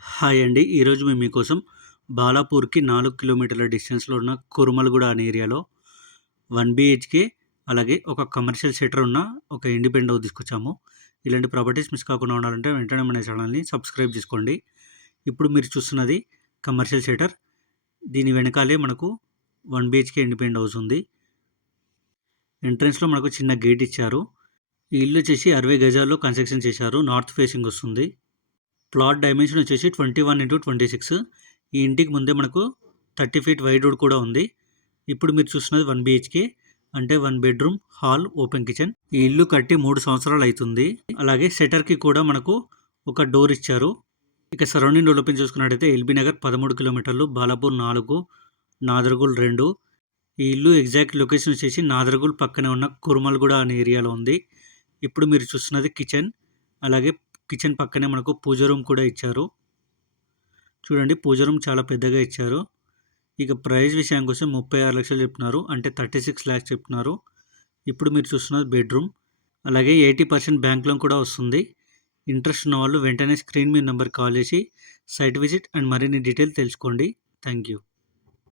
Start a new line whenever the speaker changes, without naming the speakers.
Hi అండి. ఈరోజు మేము మీకోసం బాలాపూర్కి నాలుగు కిలోమీటర్ల డిస్టెన్స్లో ఉన్న కురుమలగూడ అనే ఏరియాలో వన్ బిహెచ్కే అలాగే ఒక కమర్షియల్ షెటర్ ఉన్న ఒక ఇండిపెండెంట్ హౌస్ తీసుకొచ్చాము. ఇలాంటి ప్రాపర్టీస్ మిస్ కాకుండా ఉండాలంటే వెంటనే మన ఛానల్ని సబ్స్క్రైబ్ చేసుకోండి. ఇప్పుడు మీరు చూస్తున్నది కమర్షియల్ షెటర్ దీని వెనకాలే మనకు వన్ బిహెచ్కే ఇండిపెండెంట్ హౌస్ ఉంది. ఎంట్రన్స్లో మనకు చిన్న గేట్ ఇచ్చారు. ఈ ఇల్లు వచ్చేసి అరవై గజాల్లో కన్స్ట్రక్షన్ చేశారు. నార్త్ ఫేసింగ్ వస్తుంది. ప్లాట్ డైమెన్షన్ వచ్చేసి twenty one into twenty six. ఈ ఇంటికి ముందే మనకు థర్టీ ఫీట్ వైడ్ రోడ్ కూడా ఉంది. ఇప్పుడు మీరు చూస్తున్నది వన్ బిహెచ్కే అంటే one bedroom hall open kitchen. ఈ ఇల్లు కట్టి మూడు సంవత్సరాలు అవుతుంది. అలాగే సెటర్కి కూడా మనకు ఒక డోర్ ఇచ్చారు. ఇక సరౌండింగ్ డెవలప్మెంట్ చూసుకున్నట్టయితే ఎల్బీ నగర్ పదమూడు కిలోమీటర్లు బాలాపూర్ నాలుగు నాదర్గుల్ రెండు. ఈ ఇల్లు ఎగ్జాక్ట్ లొకేషన్ వచ్చేసి నాదర్గుల్ పక్కనే ఉన్న కురుమల్గూడ అనే ఏరియాలో ఉంది. ఇప్పుడు మీరు చూస్తున్నది కిచెన్ అలాగే కిచెన్ పక్కనే మనకు పూజ రూమ్ కూడా ఇచ్చారు. చూడండి పూజ రూమ్ చాలా పెద్దగా ఇచ్చారు. ఇక ప్రైస్ విషయానికి వస్తే ముప్పై ఆరు లక్షలు చెప్తున్నారు. అంటే థర్టీ సిక్స్ ల్యాక్స్ చెప్తున్నారు. ఇప్పుడు మీరు చూస్తున్నది బెడ్రూమ్. అలాగే ఎయిటీ పర్సెంట్ బ్యాంక్ లోన్ కూడా వస్తుంది. ఇంట్రెస్ట్ ఉన్న వాళ్ళు వెంటనే స్క్రీన్ మీ నెంబర్ కాల్ చేసి సైట్ విజిట్ అండ్ మరిన్ని డీటెయిల్ తెలుసుకోండి. Thank you.